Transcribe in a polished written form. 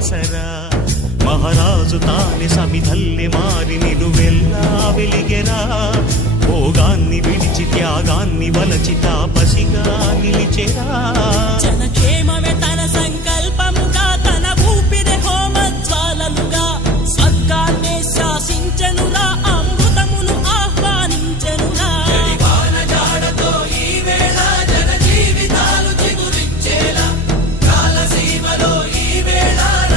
ఆసరా మహారాజు తానే సమిధల్లె మారి నిలువెల్లా వెలిగెరా భోగాన్ని విడిచి త్యాగాన్ని వలచి తాపసిగా నిలిచెరా జనక్షేమమే